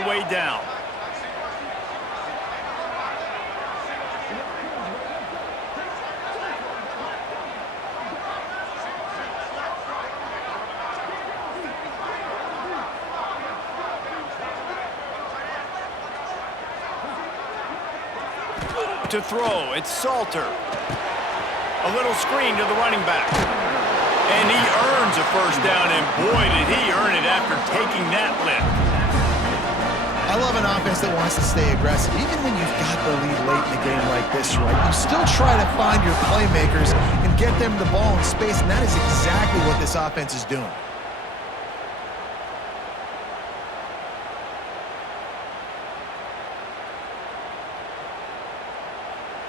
the way down. To throw, it's Salter. A little screen to the running back. And he earns a first down, and boy, did he earn it after taking that lift. I love an offense that wants to stay aggressive. Even when you've got the lead late in the game like this, right, you still try to find your playmakers and get them the ball in space, and that is exactly what this offense is doing.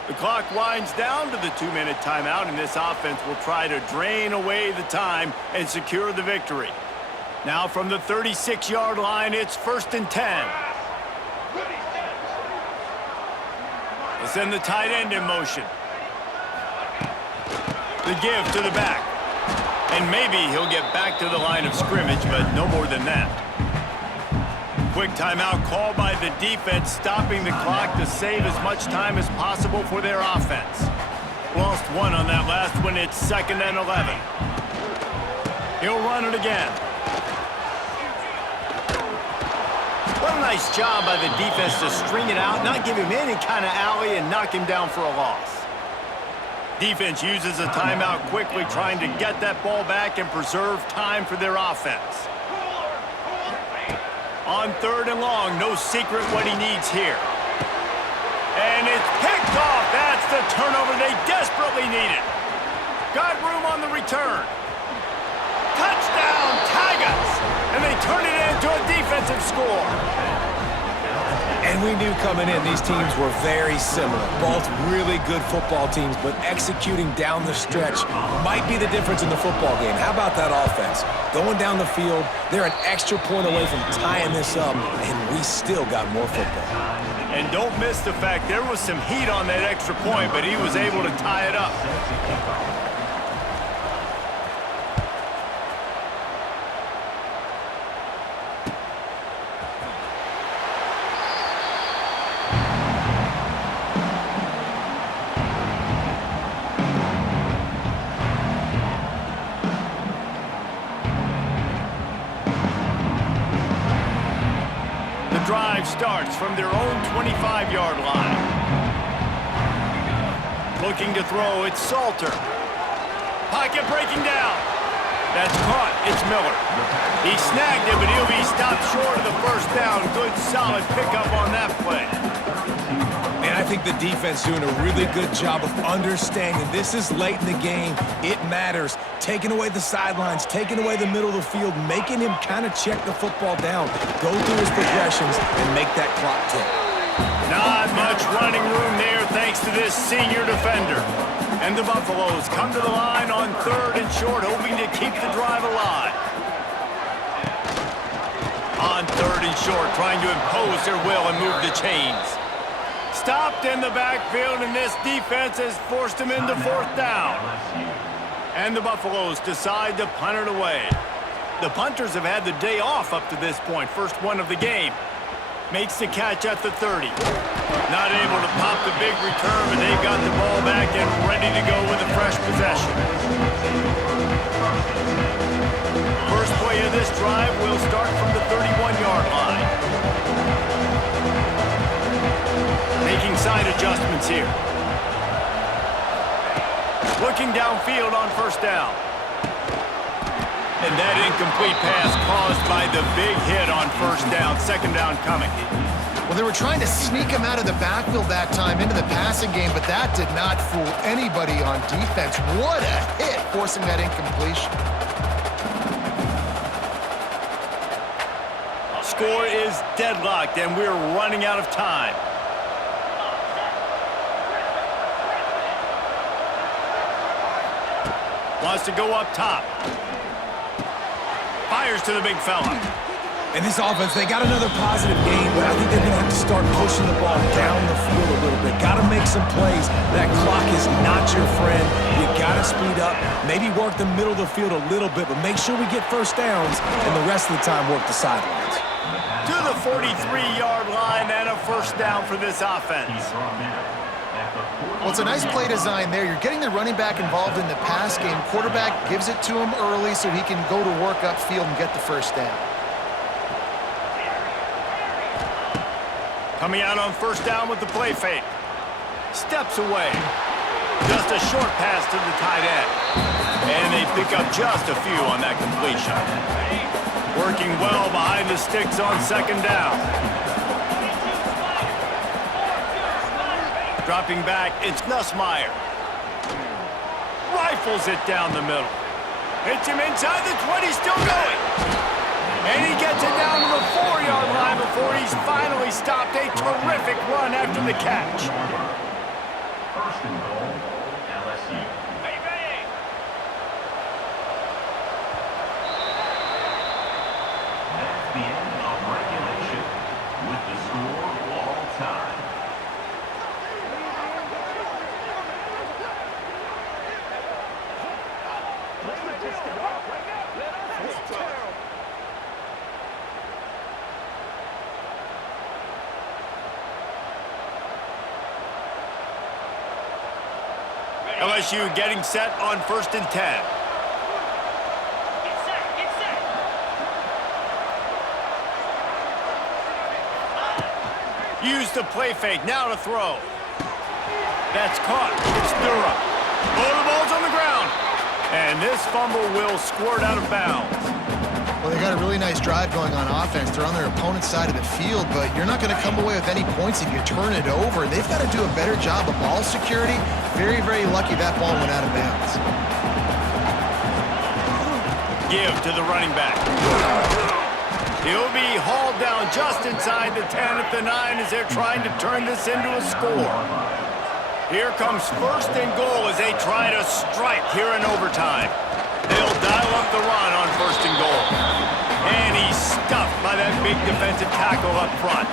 The clock winds down to the 2-minute timeout, and this offense will try to drain away the time and secure the victory. Now from the 36-yard line, it's 1st and 10. They send the tight end in motion. The give to the back. And maybe he'll get back to the line of scrimmage, but no more than that. Quick timeout called by the defense, stopping the clock to save as much time as possible for their offense. Lost one on that last one. It's 2nd and 11. He'll run it again. What a nice job by the defense to string it out, not give him any kind of alley, and knock him down for a loss. Defense uses a timeout quickly, trying to get that ball back and preserve time for their offense. On 3rd and long, no secret what he needs here. And it's picked off. That's the turnover they desperately needed. Got room on the return. Touchdown, Tigers! And they turn it into a defensive score. And we knew coming in these teams were very similar. Both really good football teams, but executing down the stretch might be the difference in the football game. How about that offense? Going down the field, they're an extra point away from tying this up, and we still got more football. And don't miss the fact there was some heat on that extra point, but he was able to tie it up. Drive starts from their own 25-yard line. Looking to throw, it's Salter. Pocket breaking down. That's caught. It's Miller. He snagged it, but he'll be stopped short of the first down. Good, solid pickup on that play. And I think the defense doing a really good job of understanding this is late in the game. It matters. Taking away the sidelines, taking away the middle of the field, making him kind of check the football down, go through his progressions, and make that clock tick. Not much running room there thanks to this senior defender. And the Buffaloes come to the line on 3rd and short, hoping to keep the drive alive. On 3rd and short, trying to impose their will and move the chains. Stopped in the backfield, and this defense has forced him into 4th down. And the Buffaloes decide to punt it away. The punters have had the day off up to this point. First one of the game. Makes the catch at the 30. Not able to pop the big return, but they've got the ball back and ready to go with a fresh possession. First play of this drive will start from the 31-yard line. Making side adjustments here. Looking downfield on 1st down. And that incomplete pass caused by the big hit on 1st down. 2nd down coming. Well, they were trying to sneak him out of the backfield that time into the passing game, but that did not fool anybody on defense. What a hit, forcing that incompletion. Score is deadlocked, and we're running out of time. Wants to go up top. Fires to the big fella. And this offense, they got another positive game, but I think they're going to have to start pushing the ball down the field a little bit. Got to make some plays. That clock is not your friend. You got to speed up, maybe work the middle of the field a little bit, but make sure we get 1st downs, and the rest of the time work the sidelines. to the 43-yard line and a first down for this offense. Well, it's a nice play design there. You're getting the running back involved in the pass game. Quarterback gives it to him early so he can go to work upfield and get the first down. Coming out on first down with the play fake. Steps away. Just a short pass to the tight end. And they pick up just a few on that completion. Working well behind the sticks on second down. Dropping back, it's Nussmeier. Rifles it down the middle. Hits him inside the 20, still going. And he gets it down to the 4-yard line before he's finally stopped. A terrific run after the catch. First and goal, LSU. That's the end of regulation with the score all time. LSU getting set on first and 10. Use the play fake, now to throw. That's caught, it's Durham. Oh, the ball's on the ground. And this fumble will squirt out of bounds. Well, they got a really nice drive going on offense. They're on their opponent's side of the field, but you're not going to come away with any points if you turn it over. They've got to do a better job of ball security. Very, very lucky that ball went out of bounds. Give to the running back. He'll be hauled down just inside the 10 at the 9 as they're trying to turn this into a score. Here comes first and goal as they try to strike here in overtime. They'll dial up the run on first and goal. And he's stuffed by that big defensive tackle up front.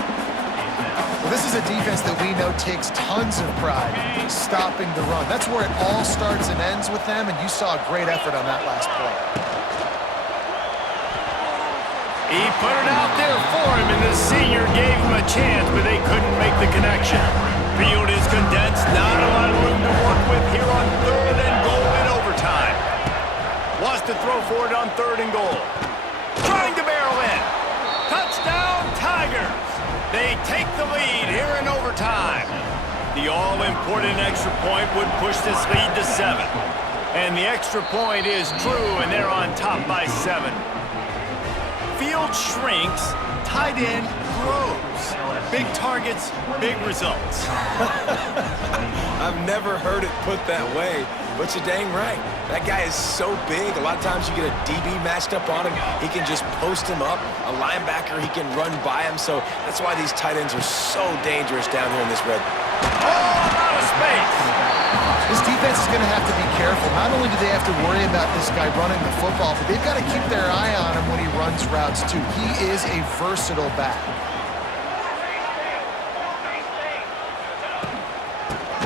Well, this is a defense that we know takes tons of pride stopping the run. That's where it all starts and ends with them, and you saw a great effort on that last play. He put it out there for him, and the senior gave him a chance, but they couldn't make the connection. Field is condensed, not a lot of room to work with here on third and goal in overtime. Wants to throw for it on third and goal. Trying to barrel in. Touchdown, Tigers. They take the lead here in overtime. The all-important extra point would push this lead to 7. And the extra point is true, and they're on top by 7. Field shrinks, tight end grows. Big targets, big results. I've never heard it put that way, but you're dang right. That guy is so big. A lot of times you get a DB matched up on him. He can just post him up. A linebacker, he can run by him. So that's why these tight ends are so dangerous down here in this red. Oh, out of space. This defense is going to have to be careful. Not only do they have to worry about this guy running the football, but they've got to keep their eye on him when he runs routes too. He is a versatile back.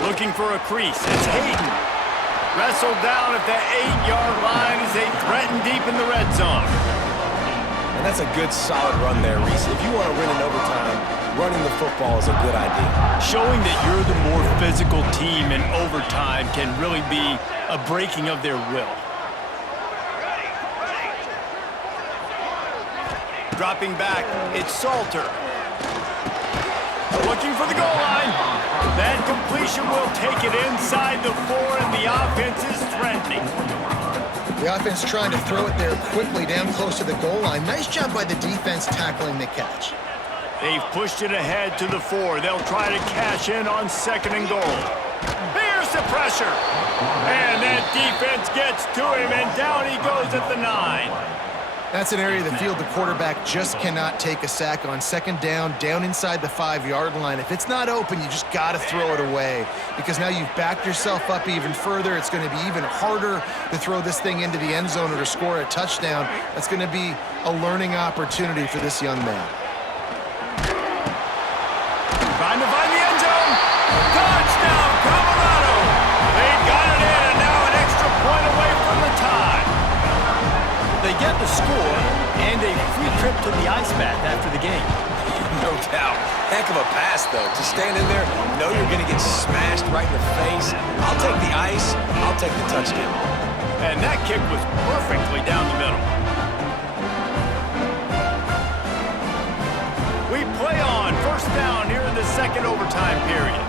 Looking for a crease. It's Hayden. Wrestled down at the 8-yard line as they threaten deep in the red zone. And that's a good, solid run there, Reese. If you want to win in overtime, running the football is a good idea. Showing that you're the more physical team in overtime can really be a breaking of their will. Dropping back, it's Salter. Looking for the goal line. That completion will take it inside the 4, and the offense is threatening. The offense trying to throw it there quickly down close to the goal line. Nice job by the defense tackling the catch. They've pushed it ahead to the 4. They'll try to cash in on second and goal. Here's the pressure. And that defense gets to him, and down he goes at the 9. That's an area of the field the quarterback just cannot take a sack on. Second down, down inside the 5-yard line. If it's not open, you just got to throw it away because now you've backed yourself up even further. It's going to be even harder to throw this thing into the end zone or to score a touchdown. That's going to be a learning opportunity for this young man. Trying to find the end zone. Touchdown, Colorado. They got it in, and now an extra point away from the tie. They get the score and a free trip to the ice bath after the game. No doubt. Heck of a pass, though. To stand in there, know you're going to get smashed right in the face. I'll take the ice. I'll take the touchdown. And that kick was perfectly down the middle. We play on. First down here in the second overtime period.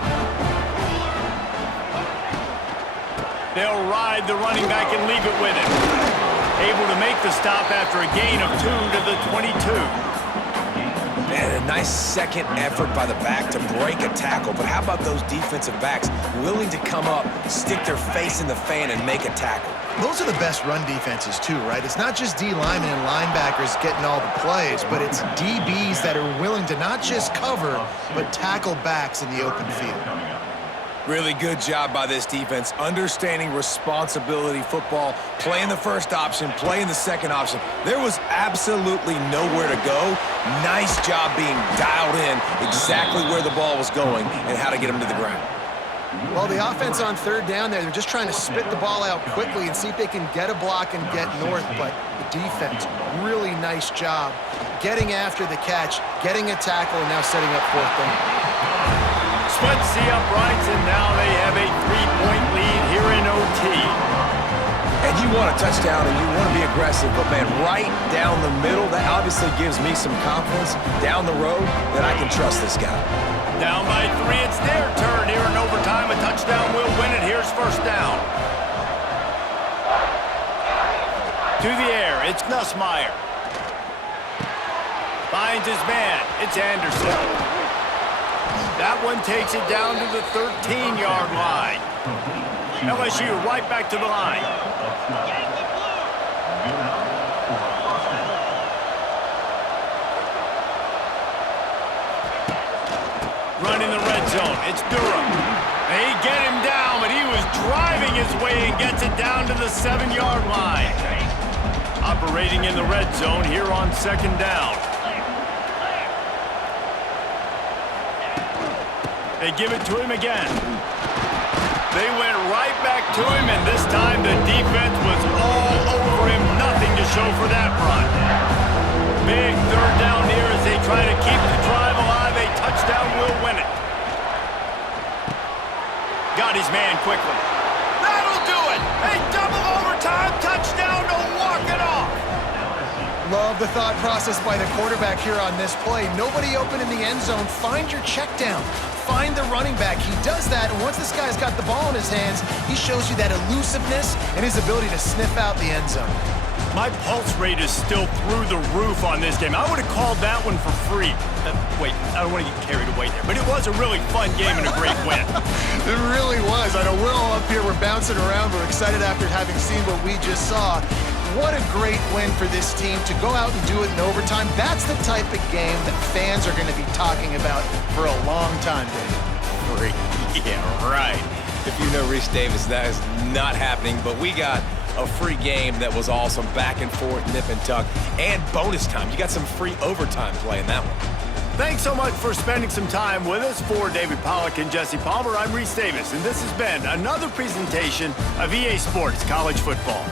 They'll ride the running back and leave it with him. Able to make the stop after a gain of 2 to the 22. And a nice second effort by the back to break a tackle. But how about those defensive backs willing to come up, stick their face in the fan, and make a tackle? Those are the best run defenses, too, right? It's not just D linemen and linebackers getting all the plays, but it's DBs that are willing to not just cover, but tackle backs in the open field. Really good job by this defense, understanding responsibility football, playing the first option, playing the second option. There was absolutely nowhere to go. Nice job being dialed in exactly where the ball was going and how to get him to the ground. Well, the offense on third down there, they're just trying to spit the ball out quickly and see if they can get a block and get north, but the defense, really nice job getting after the catch, getting a tackle, and now setting up fourth down. Splits the uprights, and now they have a 3-point lead here in OT. And you want a touchdown and you want to be aggressive, but man, right down the middle, that obviously gives me some confidence down the road that I can trust this guy. Down by 3, it's their turn here in overtime. A touchdown will win it. Here's first down. To the air, it's Nussmeier. Finds his man, it's Anderson. That one takes it down to the 13-yard line. LSU right back to the line. Running the red zone, it's Durham. They get him down, but he was driving his way and gets it down to the 7-yard line. Operating in the red zone here on second down. They give it to him again. They went right back to him, and this time the defense was all over him. Nothing to show for that run. Big third down here as they try to keep the drive alive. A touchdown will win it. Got his man quickly. That'll do it. A double overtime touchdown to walk it off. Love the thought process by the quarterback here on this play. Nobody open in the end zone. Find your check down. Find the running back. He does that, and once this guy's got the ball in his hands, he shows you that elusiveness and his ability to sniff out the end zone. My pulse rate is still through the roof on this game. I would have called that one for free. Wait, I don't want to get carried away there, but it was a really fun game and a great win. It really was. I know we're all up here, we're bouncing around, we're excited after having seen what we just saw. What a great win for this team to go out and do it in overtime. That's the type of game that fans are going to be talking about for a long time, Dave. Free. Yeah, right. If you know Reese Davis, that is not happening, but we got a free game that was awesome, back and forth, nip and tuck, and bonus time. You got some free overtime play in that one. Thanks so much for spending some time with us. For David Pollack and Jesse Palmer, I'm Reese Davis, and this has been another presentation of EA Sports College Football.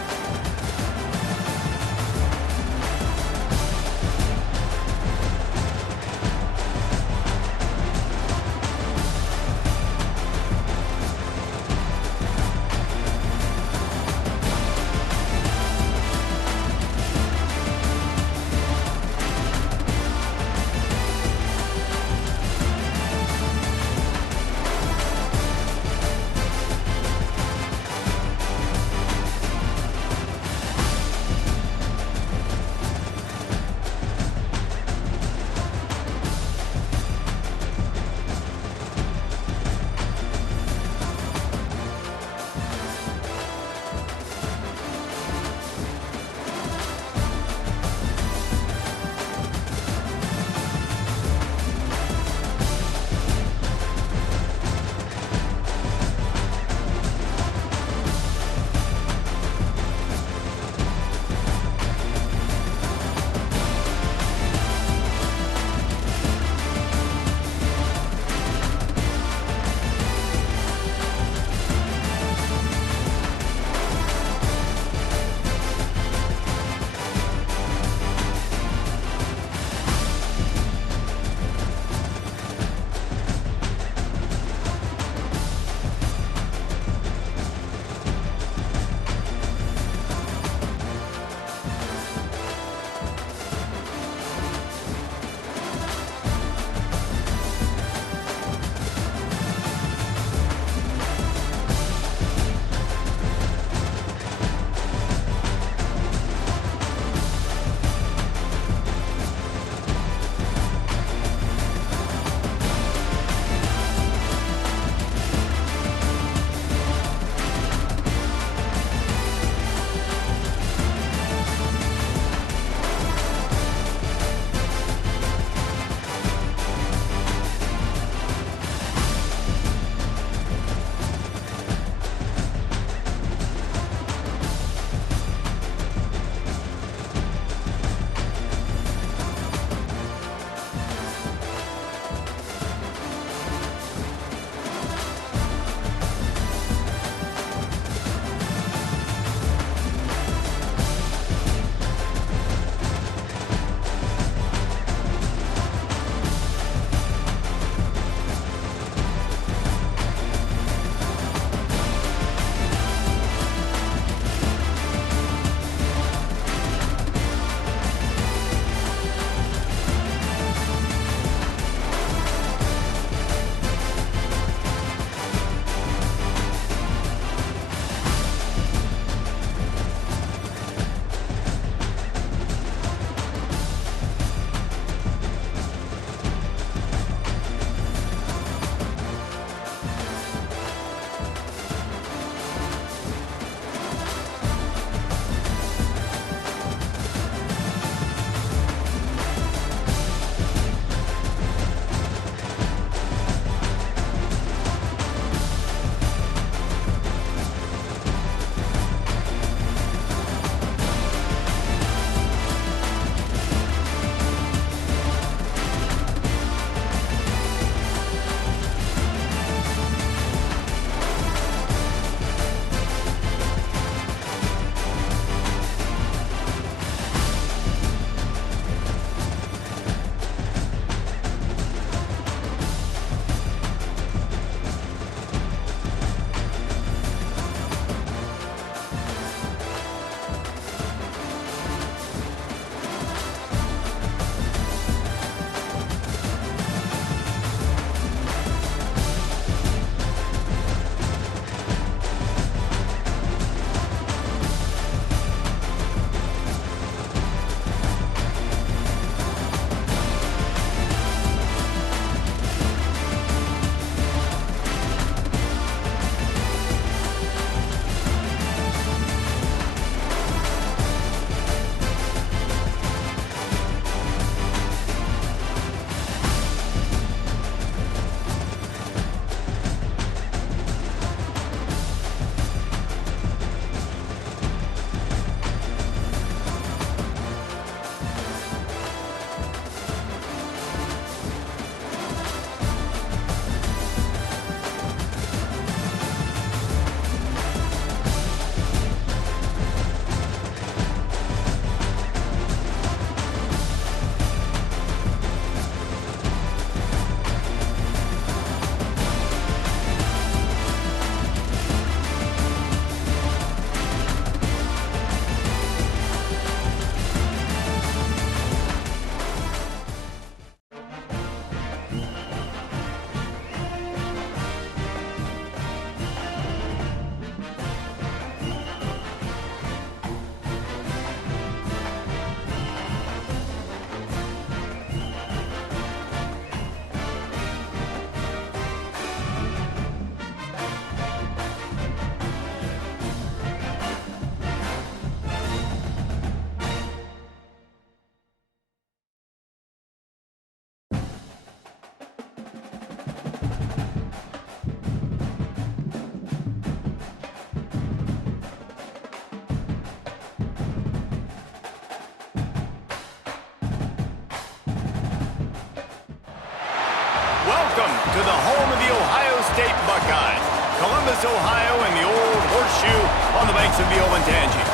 Welcome to the home of the Ohio State Buckeyes, Columbus, Ohio, and the old horseshoe on the banks of the Olentangy.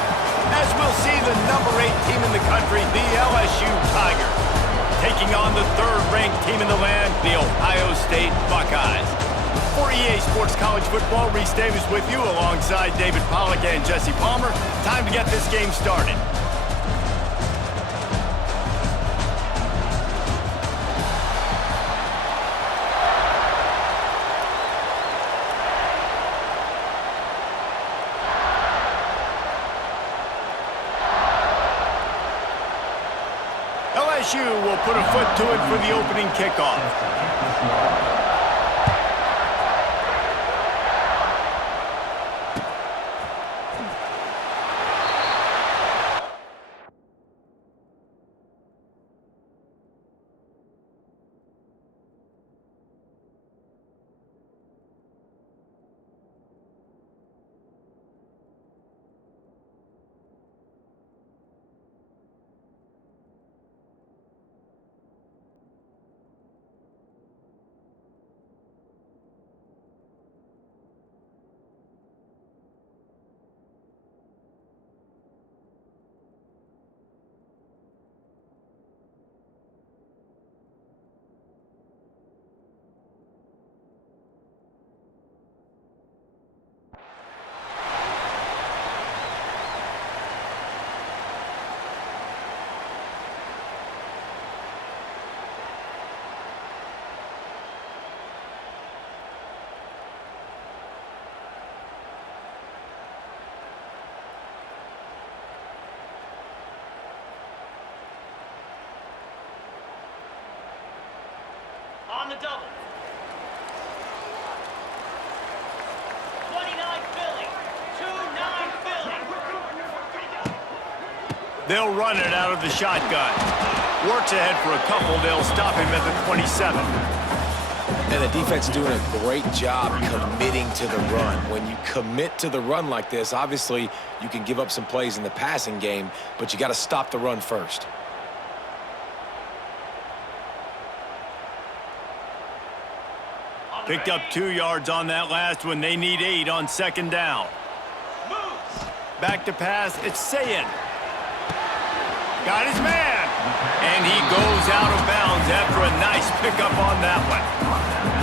As we'll see the number 8 team in the country, the LSU Tigers, taking on the third-ranked team in the land, the Ohio State Buckeyes. For EA Sports College Football, Reese Davis with you alongside David Pollack and Jesse Palmer. Time to get this game started. LSU will put a foot to it for the opening kickoff. On the double. 29 Philly. 2-9 Philly. They'll run it out of the shotgun. Works ahead for a couple. They'll stop him at the 27. And the defense doing a great job committing to the run. When you commit to the run like this, obviously you can give up some plays in the passing game, but you got to stop the run first. Picked up 2 yards on that last one. They need 8 on second down. Back to pass. It's Sayin. Got his man. And he goes out of bounds after a nice pickup on that one.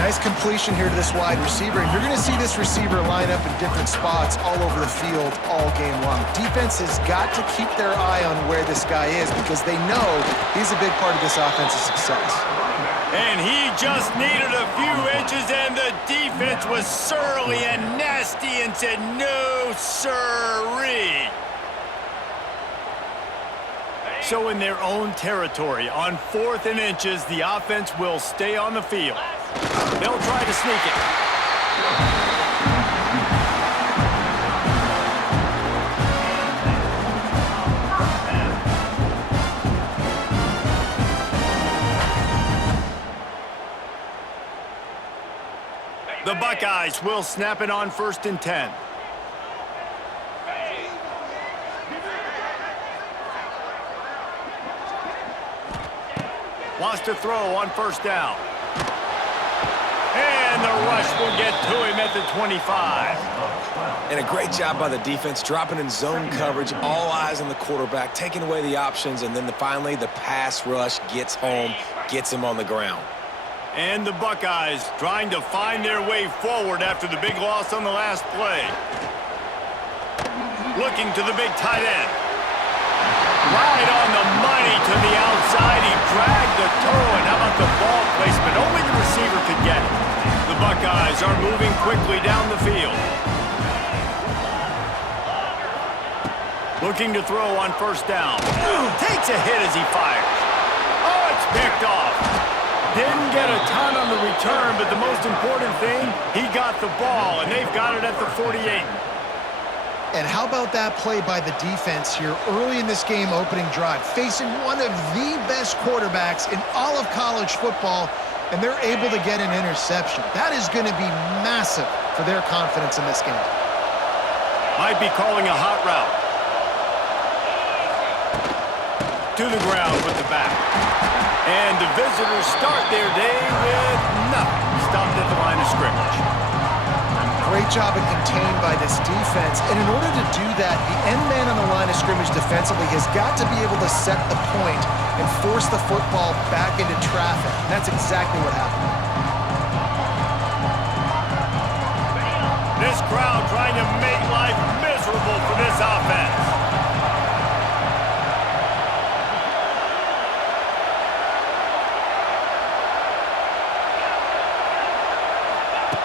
Nice completion here to this wide receiver. And you're going to see this receiver line up in different spots all over the field all game long. Defense has got to keep their eye on where this guy is because they know he's a big part of this offense's success. And he just needed a few inches, and the defense was surly and nasty and said, no, sirree. So in their own territory, on 4th and inches, the offense will stay on the field. They'll try to sneak it. The Buckeyes will snap it on 1st and 10. Wants to throw on 1st down. And the rush will get to him at the 25. And a great job by the defense, dropping in zone coverage, all eyes on the quarterback, taking away the options, and then finally the pass rush gets home, gets him on the ground. And the Buckeyes trying to find their way forward after the big loss on the last play. Looking to the big tight end. Right on the money to the outside. He dragged the toe, and how about the ball placement? Only the receiver could get it. The Buckeyes are moving quickly down the field. Looking to throw on 1st down. Takes a hit as he fires. Oh, it's picked off. Didn't get a ton on the return, but the most important thing, he got the ball, and they've got it at the 48. And how about that play by the defense here early in this game opening drive, facing one of the best quarterbacks in all of college football, and they're able to get an interception. That is going to be massive for their confidence in this game. Might be calling a hot route. To the ground with the back. And the visitors start their day with nothing. job of contained by this defense, and in order to do that, the end man on the line of scrimmage defensively has got to be able to set the point and force the football back into traffic. And that's exactly what happened. This crowd trying to make life miserable for this offense.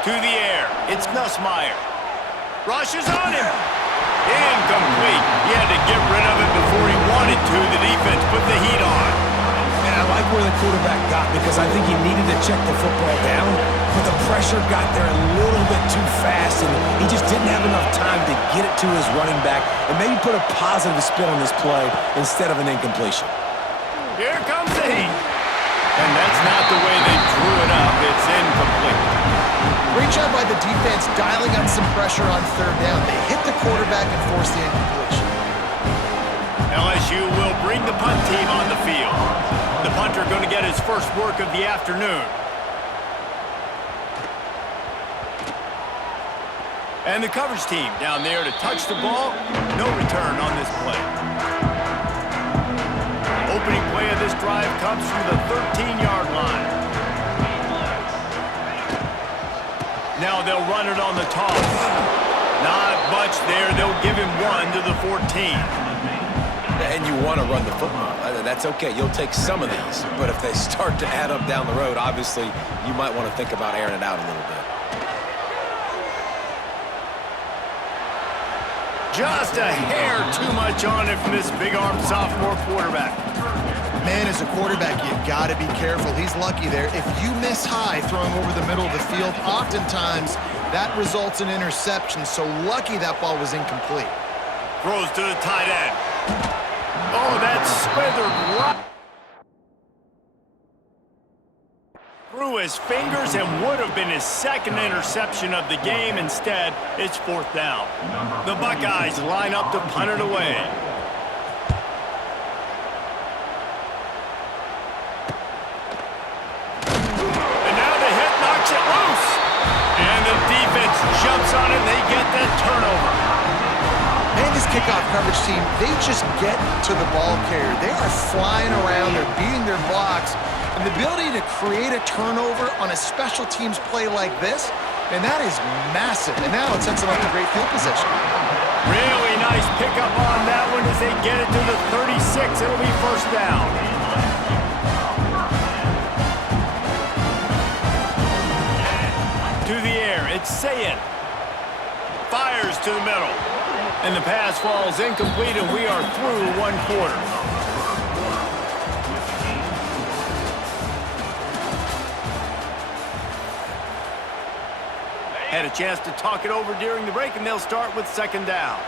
To the air, it's Nussmeier. Rushes on him. Incomplete. He had to get rid of it before he wanted to. The defense put the heat on. And I like where the quarterback got because I think he needed to check the football down, but the pressure got there a little bit too fast, and he just didn't have enough time to get it to his running back and maybe put a positive spin on this play instead of an incompletion. Here comes the heat. And that's not the way they drew it up. It's incomplete. Great job by the defense dialing on some pressure on third down. They hit the quarterback and forced the incompletion. LSU will bring the punt team on the field. The punter going to get his first work of the afternoon. And the coverage team down there to touch the ball. No return on this play. Opening play of this drive comes from the 13-yard line. Now they'll run it on the toss. Not much there. They'll give him one to the 14. And you want to run the football. That's okay. You'll take some of these. But if they start to add up down the road, obviously, you might want to think about airing it out a little bit. Just a hair too much on it from this big-armed sophomore quarterback. Man, as a quarterback, you got to be careful. He's lucky there. If you miss high throwing over the middle of the field, oftentimes that results in interception. So lucky that ball was incomplete. Throws to the tight end. Oh, that's slithered right through his fingers and would have been his second interception of the game. Instead, it's fourth down. The Buckeyes line up to punt it away. Jumps on it, they get that turnover. Man, this kickoff coverage team, they just get to the ball carrier. They are flying around, they're beating their blocks, and the ability to create a turnover on a special teams play like this, and that is massive. And now it sets them up to great field position. Really nice pickup on that one as they get it to the 36. It'll be first down. To the air, it's Sayin. Fires to the middle. And the pass falls incomplete, and we are through one quarter. Had a chance to talk it over during the break, and they'll start with second down.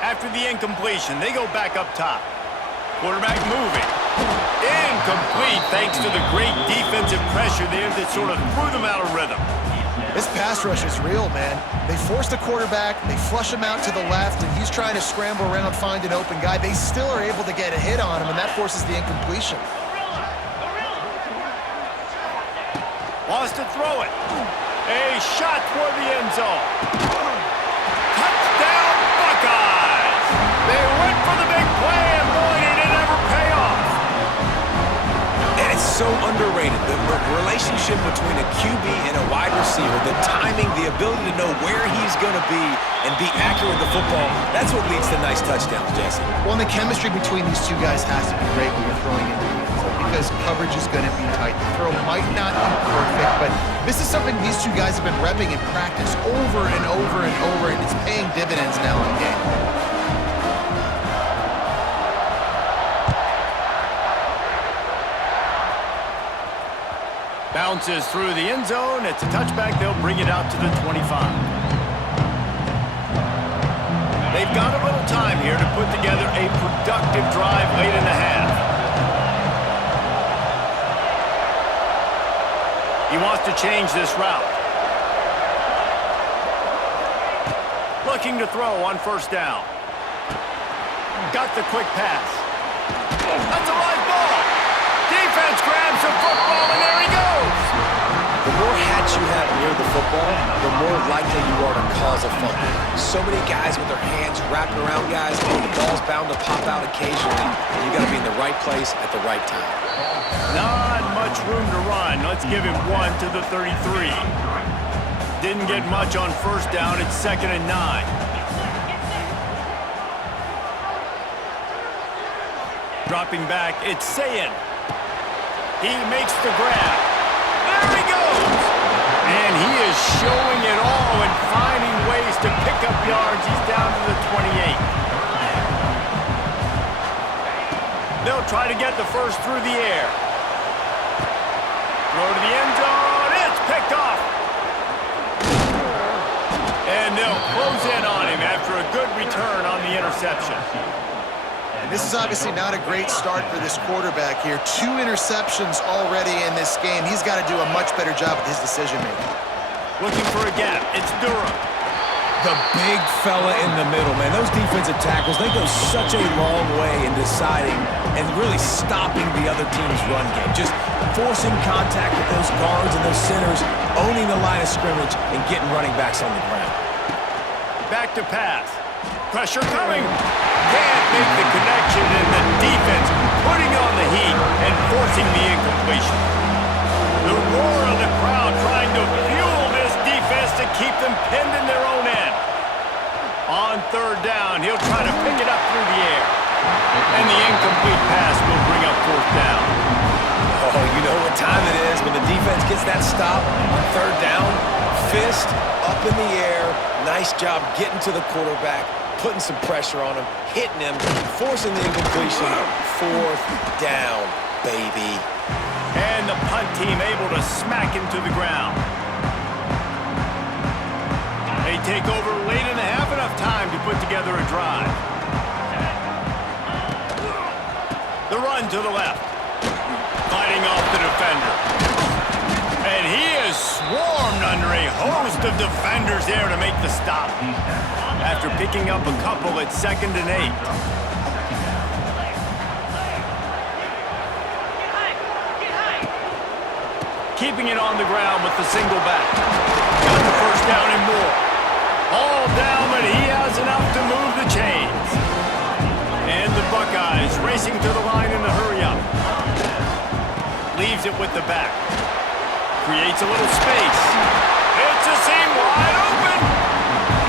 After the incompletion, they go back up top. Quarterback moving. Incomplete thanks to the great defensive pressure there that sort of threw them out of rhythm. This pass rush is real, man. They force the quarterback, they flush him out to the left, and he's trying to scramble around, find an open guy. They still are able to get a hit on him, and that forces the incompletion. Wants to throw it. A shot toward the end zone. Touchdown, Buckeyes! They went for the big play, and boy, did it ever pay off. And it's so underrated. The relationship between a QB and a wide receiver, the timing, the ability to know where he's going to be and be accurate with the football, that's what leads to nice touchdowns, Jesse. Well, and the chemistry between these two guys has to be great when you're throwing into the end zone because coverage is going to be tight. The throw might not be perfect, but this is something these two guys have been repping in practice over and over and over, and it's paying dividends now in game. Bounces through the end zone. It's a touchback. They'll bring it out to the 25. They've got a little time here to put together a productive drive late in the half. He wants to change this route. Looking to throw on first down. Got the quick pass. That's a live ball. Defense grabs the football, and there he goes. The more hats you have near the football, the more likely you are to cause a fumble. So many guys with their hands wrapping around guys, the ball's bound to pop out occasionally, and you got to be in the right place at the right time. Not much room to run. Let's give him 1 to the 33. Didn't get much on first down. It's 2nd and 9. Dropping back, it's Sayin. He makes the grab. There he goes! And he is showing it all and finding ways to pick up yards. He's down to the 28. They'll try to get the first through the air. Throw to the end zone. It's picked off. And they'll close in on him after a good return on the interception. And this is obviously not a great start for this quarterback here. 2 interceptions already in this game. He's got to do a much better job with his decision-making. Looking for a gap. It's Durham. The big fella in the middle, man. Those defensive tackles, they go such a long way in deciding and really stopping the other team's run game. Just forcing contact with those guards and those centers, owning the line of scrimmage, and getting running backs on the ground. Back to pass. Pressure coming. Can't make the connection, and the defense putting on the heat and forcing the incompletion. The roar of the crowd trying to fuel this defense to keep them pinned in their own end. On 3rd down, he'll try to pick it up through the air. And the incomplete pass will bring up 4th down. Oh, you know what time it is when the defense gets that stop on 3rd down. Fist up in the air. Nice job getting to the quarterback, putting some pressure on him, hitting him, forcing the incompletion. 4th down, baby. And the punt team able to smack him to the ground. They take over late in the half, enough time to put together a drive. The run to the left. Fighting off the defender. And he is swarmed under a host of defenders there to make the stop. After picking up a couple at 2nd and 8. Keeping it on the ground with the single back. Got the first down and more. All down, but he has enough to move the chains. And the Buckeyes racing to the line in the hurry-up. Leaves it with the back. Creates a little space. It's a seam wide open.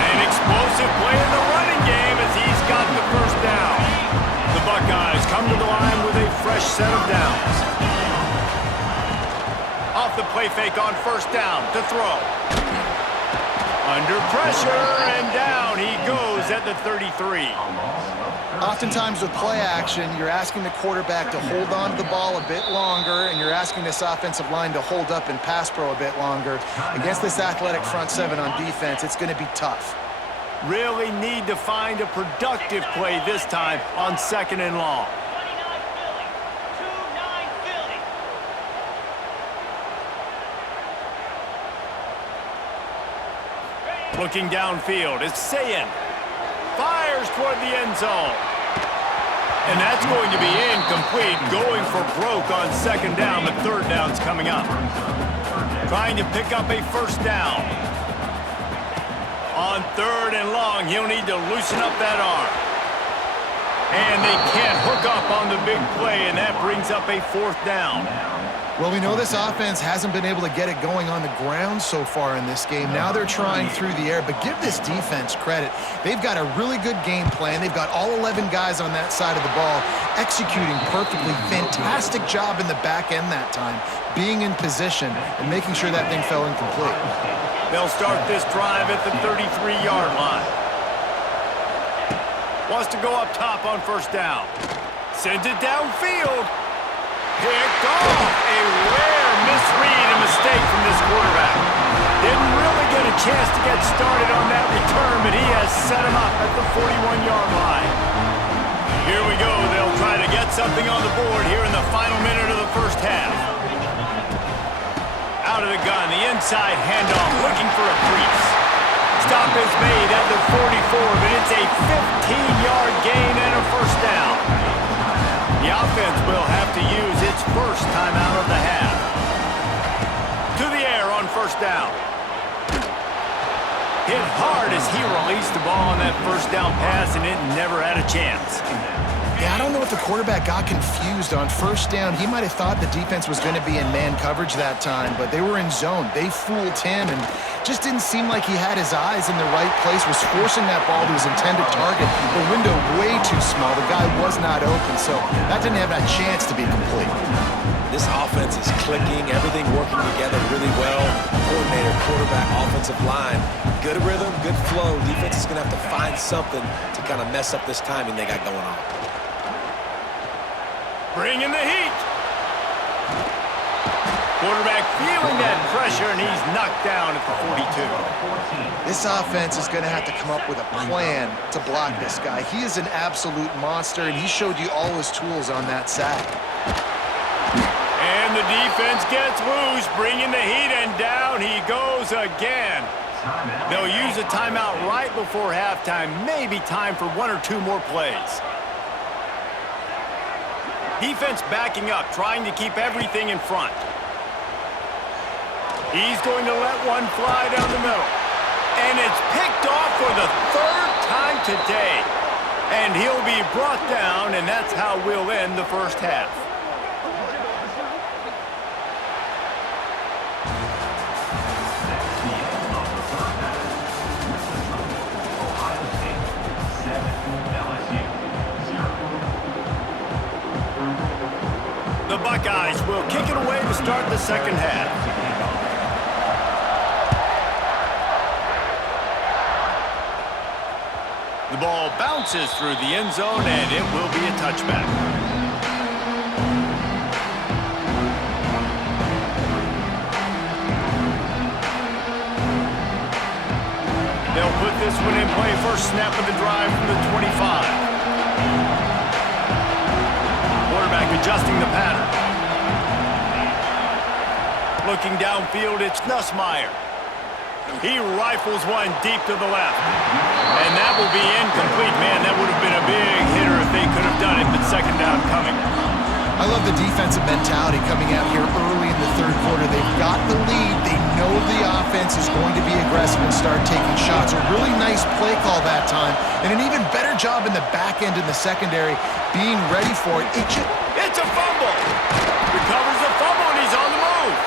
An explosive play in the running game as he's got the first down. The Buckeyes come to the line with a fresh set of downs. Off the play fake on 1st down to throw. Under pressure, and down he goes at the 33. Oftentimes with play action, you're asking the quarterback to hold on to the ball a bit longer, and you're asking this offensive line to hold up and pass pro a bit longer. Against this athletic front 7 on defense, it's going to be tough. Really need to find a productive play this time on 2nd and long. 29 Philly. Looking downfield, it's Sayin. Fires toward the end zone. And that's going to be incomplete, going for broke on 2nd down, but 3rd down's coming up. Trying to pick up a 1st down. On 3rd and long, he'll need to loosen up that arm. And they can't hook up on the big play, and that brings up a 4th down. Well, we know this offense hasn't been able to get it going on the ground so far in this game. Now they're trying through the air, but give this defense credit. They've got a really good game plan. They've got all 11 guys on that side of the ball executing perfectly. Fantastic job in the back end that time, being in position and making sure that thing fell incomplete. They'll start this drive at the 33-yard line. Wants to go up top on 1st down. Sends it downfield. Picked off. A rare misread and mistake from this quarterback. Didn't really get a chance to get started on that return, but he has set him up at the 41-yard line. Here we go. They'll try to get something on the board here in the final minute of the 1st half. Out of the gun, the inside handoff, looking for a crease. Stop is made at the 44, but it's a 15-yard gain and a 1st down. The offense will have to use its first timeout of the half. To the air on 1st down. Hit hard as he released the ball on that first down pass, and it never had a chance. Yeah, I don't know if the quarterback got confused on first down. He might have thought the defense was going to be in man coverage that time, but they were in zone. They fooled him and just didn't seem like he had his eyes in the right place, was forcing that ball to his intended target. The window way too small. The guy was not open, so that didn't have that chance to be complete. This offense is clicking, everything working together really well. Coordinator, quarterback, offensive line. Good rhythm, good flow. Defense is going to have to find something to kind of mess up this timing they got going on. Bringing the heat. Quarterback feeling that pressure, and he's knocked down at the 42. This offense is going to have to come up with a plan to block this guy. He is an absolute monster, and he showed you all his tools on that sack. And the defense gets loose, bringing the heat, and down he goes again. They'll use a timeout right before halftime, maybe time for one or two more plays. Defense backing up, trying to keep everything in front. He's going to let one fly down the middle. And it's picked off for the third time today. And he'll be brought down, and that's how we'll end the first half. The Buckeyes will kick it away to start the second half. The ball bounces through the end zone, and it will be a touchback. They'll put this one in play. First snap of the drive from the 25. Quarterback adjusting the pattern. Looking downfield, it's Nussmeier. He rifles one deep to the left. And that will be incomplete. Man, that would have been a big hitter if they could have done it, but second down coming. I love the defensive mentality coming out here early in the third quarter. They've got the lead. They know the offense is going to be aggressive and start taking shots. A really nice play call that time, and an even better job in the back end in the secondary being ready for it. It's a fumble. Recovers the fumble, and he's on the move.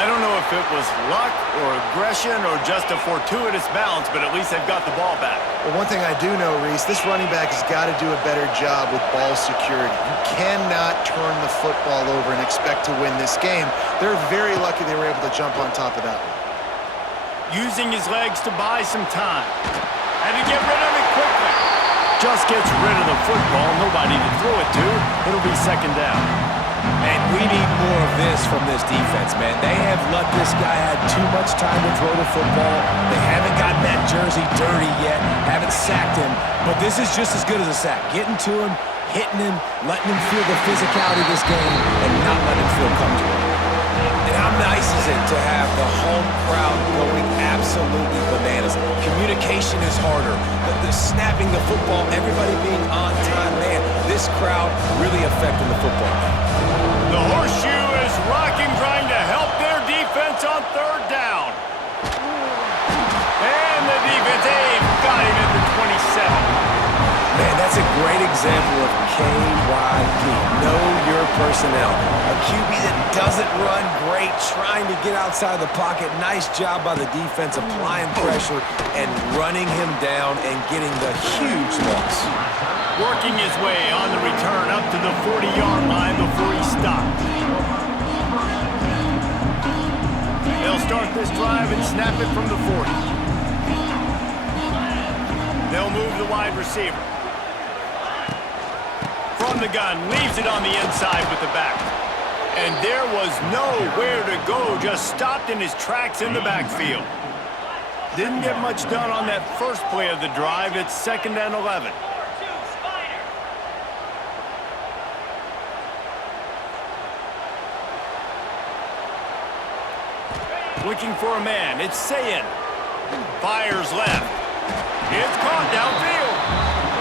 I don't know if it was luck or aggression or just a fortuitous bounce, but at least they've got the ball back. Well, one thing I do know, Reese, this running back has got to do a better job with ball security. You cannot turn the football over and expect to win this game. They're very lucky they were able to jump on top of that one. Using his legs to buy some time. And to get rid of it quickly. Just gets rid of the football. Nobody to throw it to. It'll be second down. And we need more of this from this defense, man. They have let this guy have too much time to throw the football. They haven't gotten that jersey dirty yet, haven't sacked him. But this is just as good as a sack. Getting to him, hitting him, letting him feel the physicality of this game, and not letting him feel comfortable. And how nice is it to have the home crowd going absolutely bananas? Communication is harder. The snapping the football, everybody being on time, man. This crowd really affecting the football game. The horseshoe is rocking, trying to help their defense on third down. And the defense, they've got him at the 27. Man, that's a great example of KYP. Know your personnel. A QB that doesn't run great, trying to get outside the pocket. Nice job by the defense applying pressure and running him down and getting the huge loss. Working his way on the return up to the 40-yard line before he stopped. They'll start this drive and snap it from the 40. They'll move the wide receiver. From the gun, leaves it on the inside with the back. And there was nowhere to go, just stopped in his tracks in the backfield. Didn't get much done on that first play of the drive. It's 2nd and 11. Looking for a man. It's Sayin. Fires left. It's caught downfield.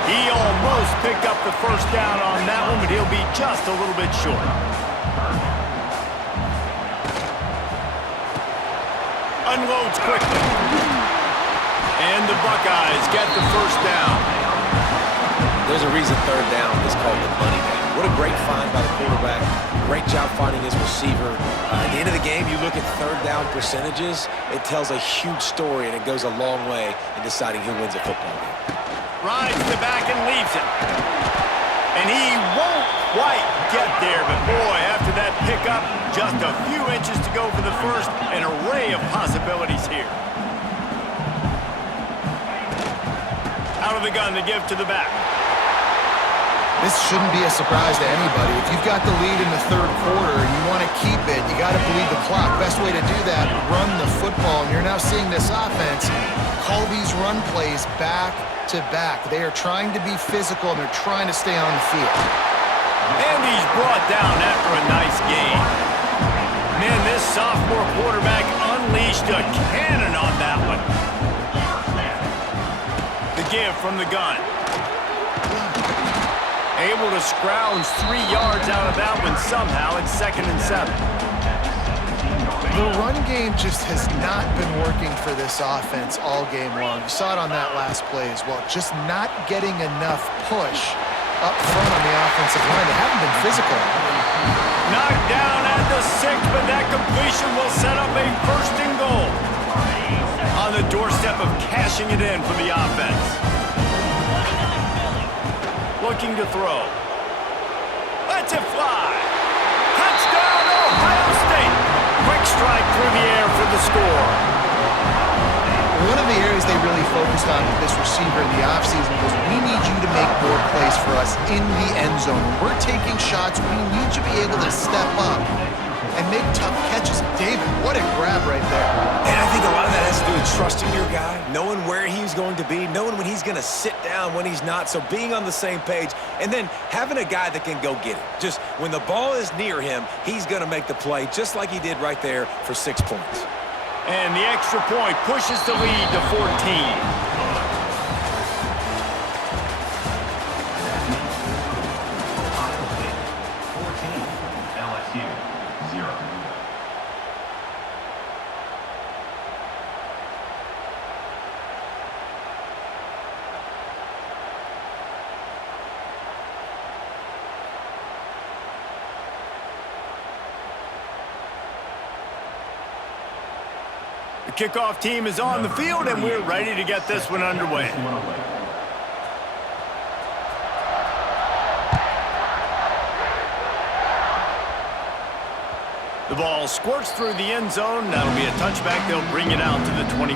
He almost picked up the first down on that one, but he'll be just a little bit short. Unloads quickly. And the Buckeyes get the first down. There's a reason third down is called the money down. What a great find by the quarterback. Great job finding his receiver. At the end of the game, you look at third down percentages, it tells a huge story, and it goes a long way in deciding who wins a football game. Rides the back and leaves it. And he won't quite get there, but boy, after that pickup, just a few inches to go for the first, an array of possibilities here. Out of the gun to give to the back. This shouldn't be a surprise to anybody. If you've got the lead in the third quarter and you want to keep it, you got to bleed the clock. Best way to do that, run the football. And you're now seeing this offense call these run plays back to back. They are trying to be physical, and they're trying to stay on the field. And he's brought down after a nice game. Man, this sophomore quarterback unleashed a cannon on that one. The give from the gun. Able to scrounge 3 yards out of that one somehow. It's 2nd and 7. The run game just has not been working for this offense all game long. You saw it on that last play as well. Just not getting enough push up front on the offensive line. They haven't been physical. Knocked down at the 6, but that completion will set up a 1st and goal. On the doorstep of cashing it in for the offense. Looking to throw. Lets it fly. Touchdown, Ohio State. Quick strike through the air for the score. One of the areas they really focused on with this receiver in the offseason was, we need you to make more plays for us in the end zone. When we're taking shots, we need you to be able to step up and make tough catches. David, what a grab right there. And I think a lot of that has to do with trusting your guy, knowing where he's going to be, knowing when he's going to sit down, when he's not, so being on the same page, and then having a guy that can go get it. Just when the ball is near him, he's going to make the play, just like he did right there for 6 points. And the extra point pushes the lead to 14. The kickoff team is on the field, and we're ready to get this one underway. The ball squirts through the end zone. That'll be a touchback. They'll bring it out to the 25.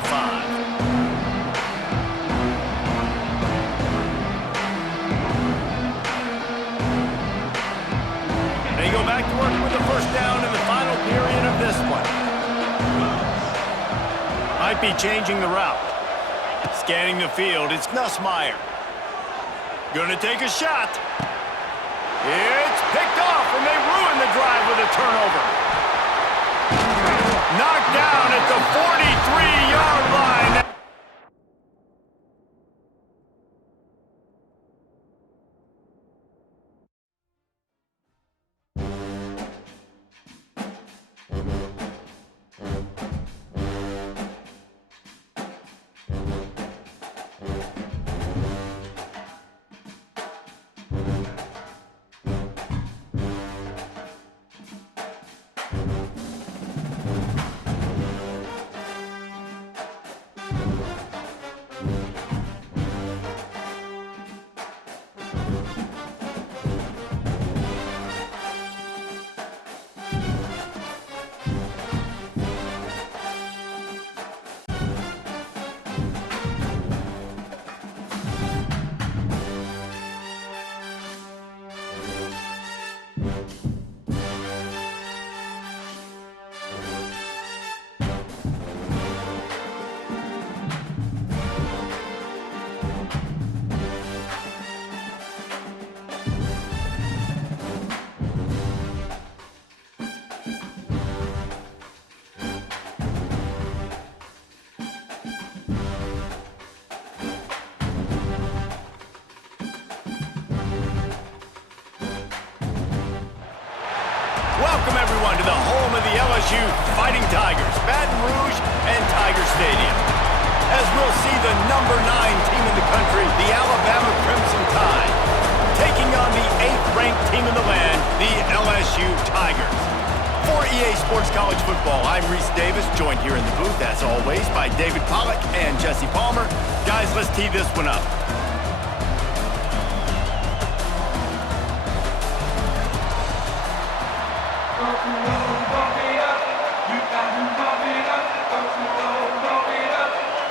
They go back to work with the first down in the final period of this one. Might be changing the route. Scanning the field, it's Nussmeier. Gonna take a shot. It's picked off, and they ruin the drive with a turnover. Knocked down at the 43-yard line. we'll see the number 9 team in the country, the Alabama Crimson Tide, taking on the 8th-ranked team in the land, the LSU Tigers. For EA Sports College Football, I'm Reese Davis, joined here in the booth, as always, by David Pollack and Jesse Palmer. Guys, let's tee this one up.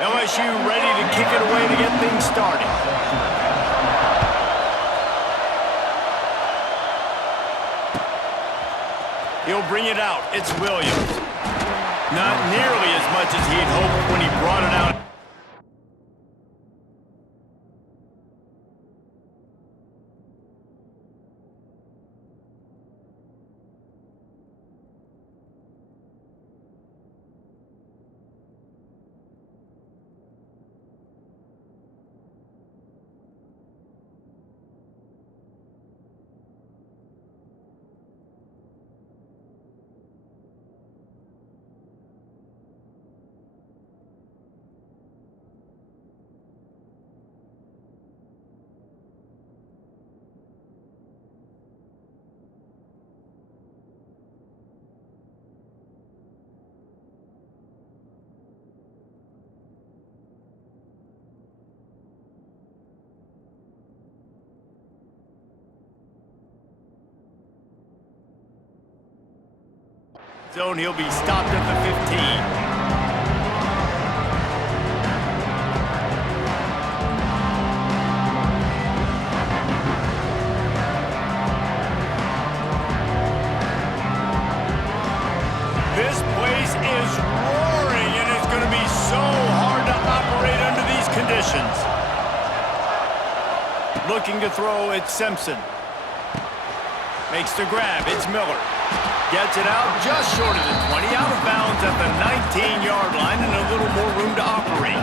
LSU ready to kick it away to get things started. He'll bring it out. It's Williams. Not nearly as much as he'd hoped when he brought it out. Zone, he'll be stopped at the 15. This place is roaring, and it's going to be so hard to operate under these conditions. Looking to throw, it's Simpson. Makes the grab, it's Miller. Gets it out just short of the 20, out of bounds at the 19-yard line, and a little more room to operate.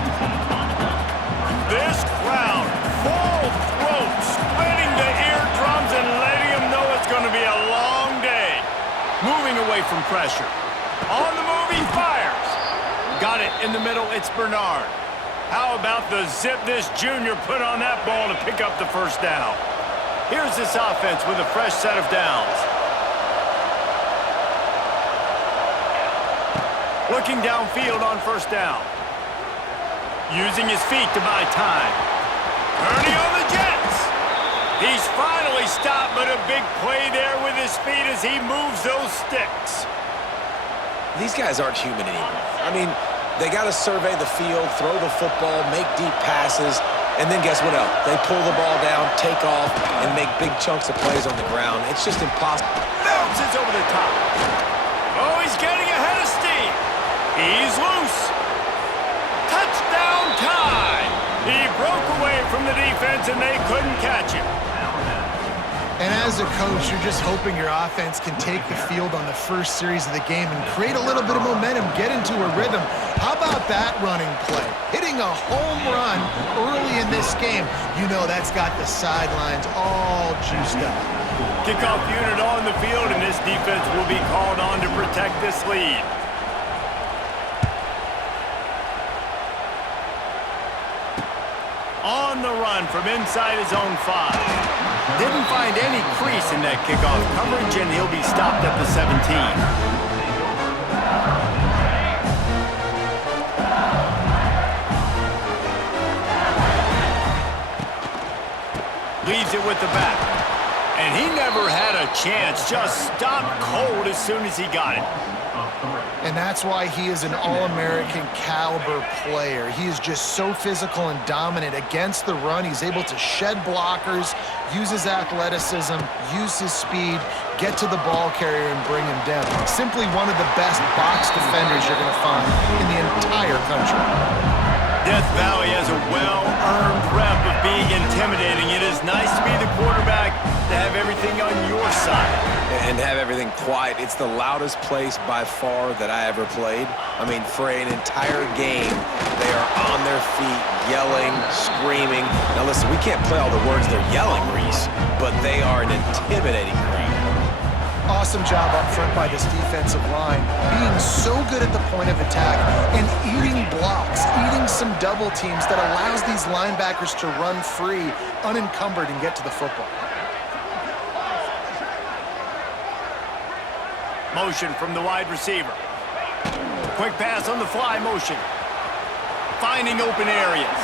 This crowd, full throat, splitting the eardrums and letting them know it's going to be a long day. Moving away from pressure. On the move, he fires. Got it in the middle, it's Bernard. How about the zip this junior put on that ball to pick up the first down? Here's this offense with a fresh set of downs. Looking downfield on first down. Using his feet to buy time. Purdy on the Jets. He's finally stopped, but a big play there with his feet as he moves those sticks. These guys aren't human anymore. I mean, they got to survey the field, throw the football, make deep passes, and then guess what else? They pull the ball down, take off, and make big chunks of plays on the ground. It's just impossible. Bounces over the top. Oh, he's getting ahead of steam. He's loose. Touchdown Tide. He broke away from the defense and they couldn't catch him. And as a coach, you're just hoping your offense can take the field on the first series of the game and create a little bit of momentum, get into a rhythm. How about that running play? Hitting a home run early in this game. You know that's got the sidelines all juiced up. Kickoff unit on the field, and this defense will be called on to protect this lead. On the run from inside his own 5. Didn't find any crease in that kickoff coverage, and he'll be stopped at the 17. Leaves it with the back. And he never had a chance, just stopped cold as soon as he got it. And that's why he is an All-American caliber player. He is just so physical and dominant against the run. He's able to shed blockers, use his athleticism, use his speed, get to the ball carrier and bring him down. Simply one of the best box defenders you're going to find in the entire country. Death Valley has a well-earned rep of being intimidating. It is nice to be the quarterback, to have everything on your side. And have everything quiet. It's the loudest place by far that I ever played. I mean, for an entire game, they are on their feet, yelling, screaming. Now listen, we can't play all the words they're yelling, Reese, but they are an intimidating crowd. Awesome job up front by this defensive line, being so good at the point of attack and eating blocks, eating some double teams that allows these linebackers to run free, unencumbered, and get to the football. Motion from the wide receiver. Quick pass on the fly motion. Finding open areas.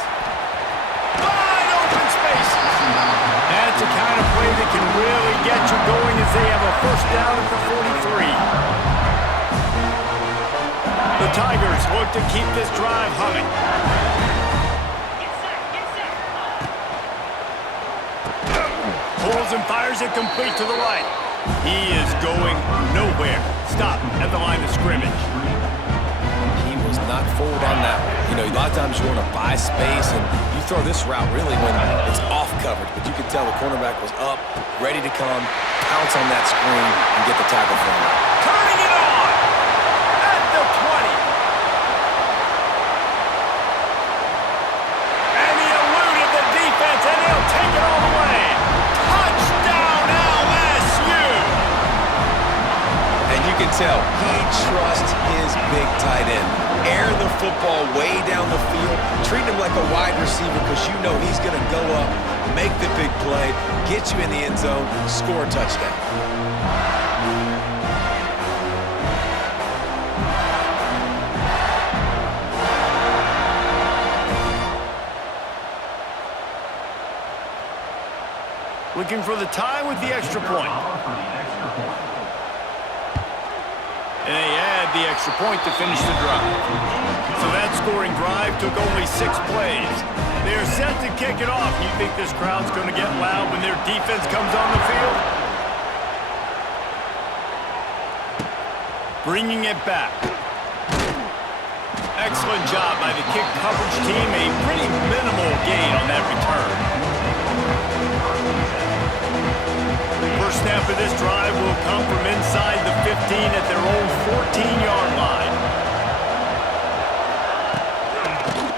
Wide open spaces. That's the kind of play that can really get you going as they have a first down at the 43. The Tigers look to keep this drive humming. Get set, get set. Pulls and fires it complete to the right. He is going nowhere. Stop at the line of scrimmage. He was not forward on that one. You know, a lot of times you want to buy space, and you throw this route really when it's off coverage. But you can tell the cornerback was up, ready to come, pounce on that screen, and get the tackle from him. Turning it on at the 20. And he eluded the defense, and he'll take it all the way. Touchdown, LSU! And you can tell he trusts his big tight end. Air the football way down the field. Treat him like a wide receiver because you know he's going to go up, make the big play, get you in the end zone, score a touchdown. Looking for the tie with the extra point. And they add the extra point to finish the drive. So that scoring drive took only 6 plays. They are set to kick it off. You think this crowd's going to get loud when their defense comes on the field? Bringing it back. Excellent job by the kick coverage team. A pretty minimal gain on that return. First snap of this drive will come from inside the 15 at their own 14-yard line.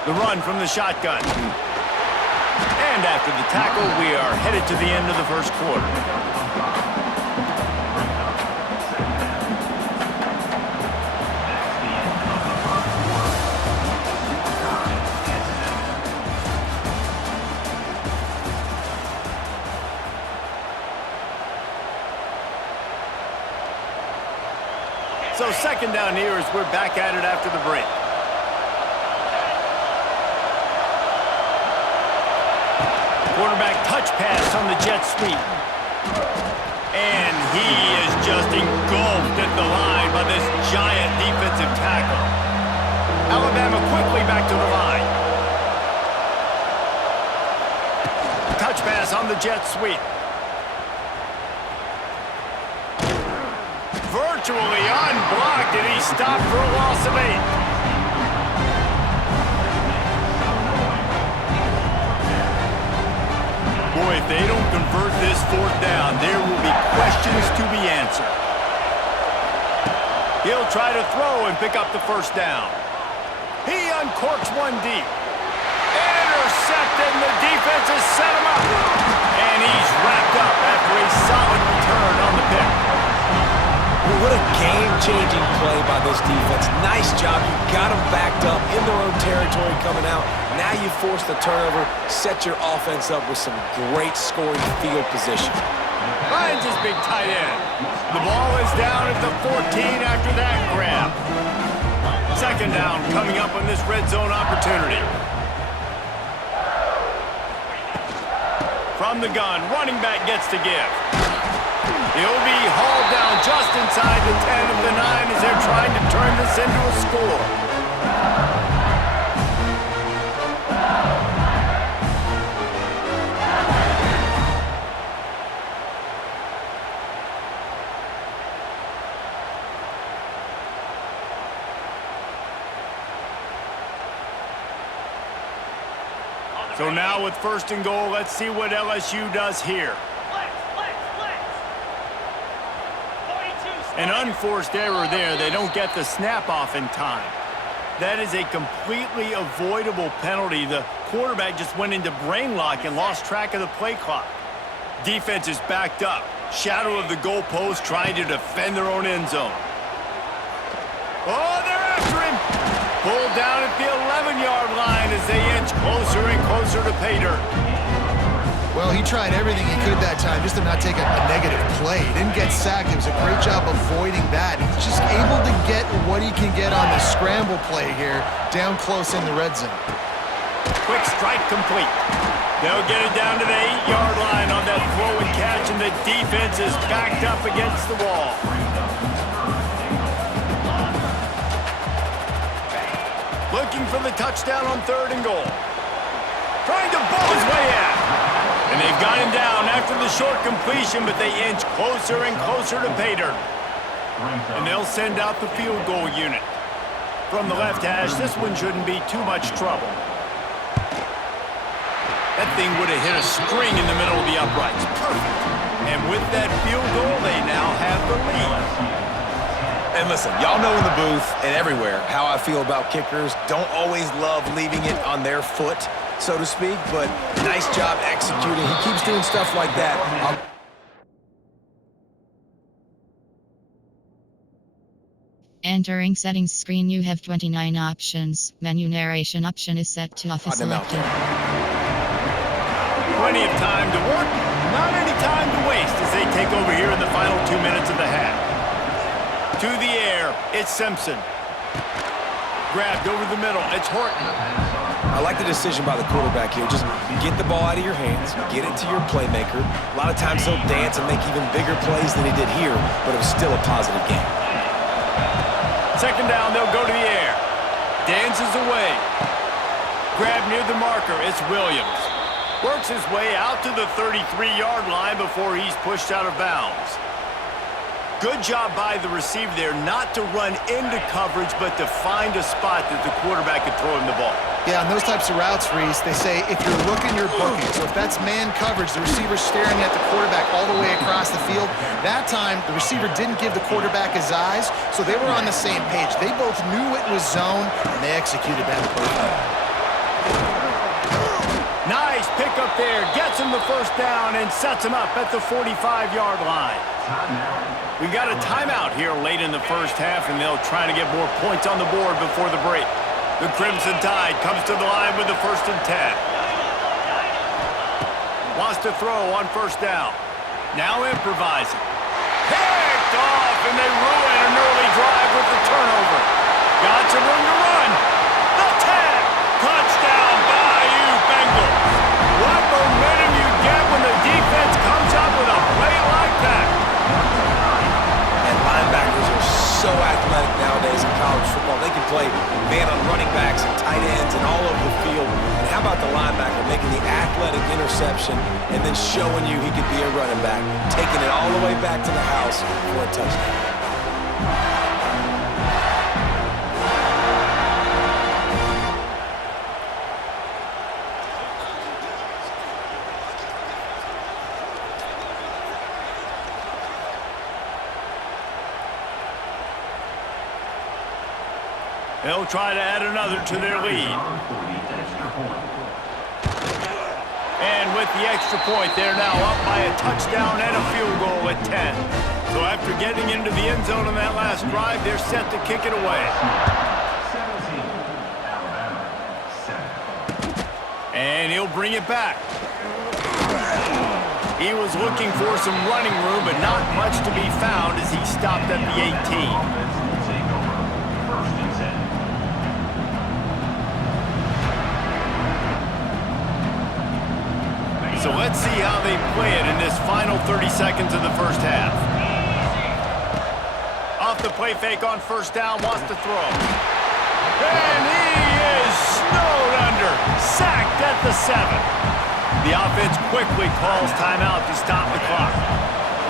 The run from the shotgun. And after the tackle, we are headed to the end of the first quarter. So second down here as we're back at it after the break. Quarterback touch pass on the jet sweep. And he is just engulfed at the line by this giant defensive tackle. Alabama quickly back to the line. Touch pass on the jet sweep. Virtually unblocked, and he stopped for a loss of 8. Boy, if they don't convert this fourth down, there will be questions to be answered. He'll try to throw and pick up the first down. He uncorks one deep. Intercepted, and the defense has set him up. And he's wrapped up after a solid return on the pick. What a game-changing play by this defense. Nice job. You got them backed up in their own territory coming out. Now you force the turnover, set your offense up with some great scoring field position. Finds his big tight end. The ball is down at the 14 after that grab. Second down coming up on this red zone opportunity. From the gun, running back gets to give. He'll be hauled down just inside the 10 of the 9 as they're trying to turn this into a score. So now with first and goal, let's see what LSU does here. An unforced error there. They don't get the snap off in time. That is a completely avoidable penalty. The quarterback just went into brain lock and lost track of the play clock. Defense is backed up. Shadow of the goalpost trying to defend their own end zone. Oh, they're after him. Pulled down at the 11-yard line as they inch closer and closer to pay dirt. Well, he tried everything he could that time just to not take a negative play. He didn't get sacked. It was a great job avoiding that. He's just able to get what he can get on the scramble play here down close in the red zone. Quick strike complete. They'll get it down to the 8-yard line on that throw and catch, and the defense is backed up against the wall. Looking for the touchdown on 3rd and goal. Trying to ball his way out. And they've got him down after the short completion, but they inch closer and closer to pay dirt. And they'll send out the field goal unit. From the left hash, this one shouldn't be too much trouble. That thing would have hit a string in the middle of the uprights. Perfect. And with that field goal, they now have the lead. And listen, y'all know in the booth and everywhere how I feel about kickers. Don't always love leaving it on their foot, so to speak, but nice job executing. He keeps doing stuff like that. Entering settings screen, you have 29 options. Menu narration option is set to office selected. Plenty of time to work, not any time to waste as they take over here in the final 2 minutes of the half. To the air, it's Simpson. Grabbed over the middle, it's Horton. I like the decision by the quarterback here. Just get the ball out of your hands, get it to your playmaker. A lot of times he'll dance and make even bigger plays than he did here, but it was still a positive game. 2nd down, they'll go to the air. Dances away. Grab near the marker, it's Williams. Works his way out to the 33-yard line before he's pushed out of bounds. Good job by the receiver there not to run into coverage, but to find a spot that the quarterback could throw him the ball. Yeah, on those types of routes, Reese, they say if you're looking, you're booking. So if that's man coverage, the receiver's staring at the quarterback all the way across the field. That time, the receiver didn't give the quarterback his eyes, so they were on the same page. They both knew it was zone, and they executed that perfectly. Nice pickup there. Gets him the 1st down and sets him up at the 45-yard line. We've got a timeout here late in the 1st half, and they'll try to get more points on the board before the break. The Crimson Tide comes to the line with the 1st and 10. Wants to throw on 1st down. Now improvising. Picked off, and they ruin an early drive with the turnover. Got some room to run. The tag. Touchdown, Bayou Bengals. What momentum you get when the defense comes up with a play like that. Linebackers are so athletic nowadays in college football. They can play man on running backs and tight ends and all over the field. And how about the linebacker making the athletic interception and then showing you he could be a running back, taking it all the way back to the house for a touchdown. They'll try to add another to their lead. And with the extra point, they're now up by a touchdown and a field goal at 10. So after getting into the end zone on that last drive, they're set to kick it away. And he'll bring it back. He was looking for some running room, but not much to be found as he stopped at the 18. So let's see how they play it in this final 30 seconds of the 1st half. Off the play fake on 1st down, wants to throw. And he is snowed under, sacked at the 7. The offense quickly calls timeout to stop the clock.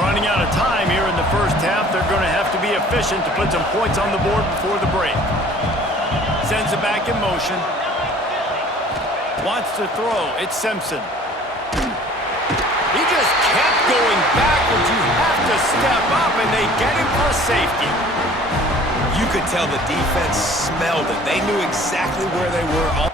Running out of time here in the 1st half, they're going to have to be efficient to put some points on the board before the break. Sends it back in motion. Wants to throw, it's Simpson. He just kept going backwards. You have to step up, and they get him for safety. You could tell the defense smelled it. They knew exactly where they were.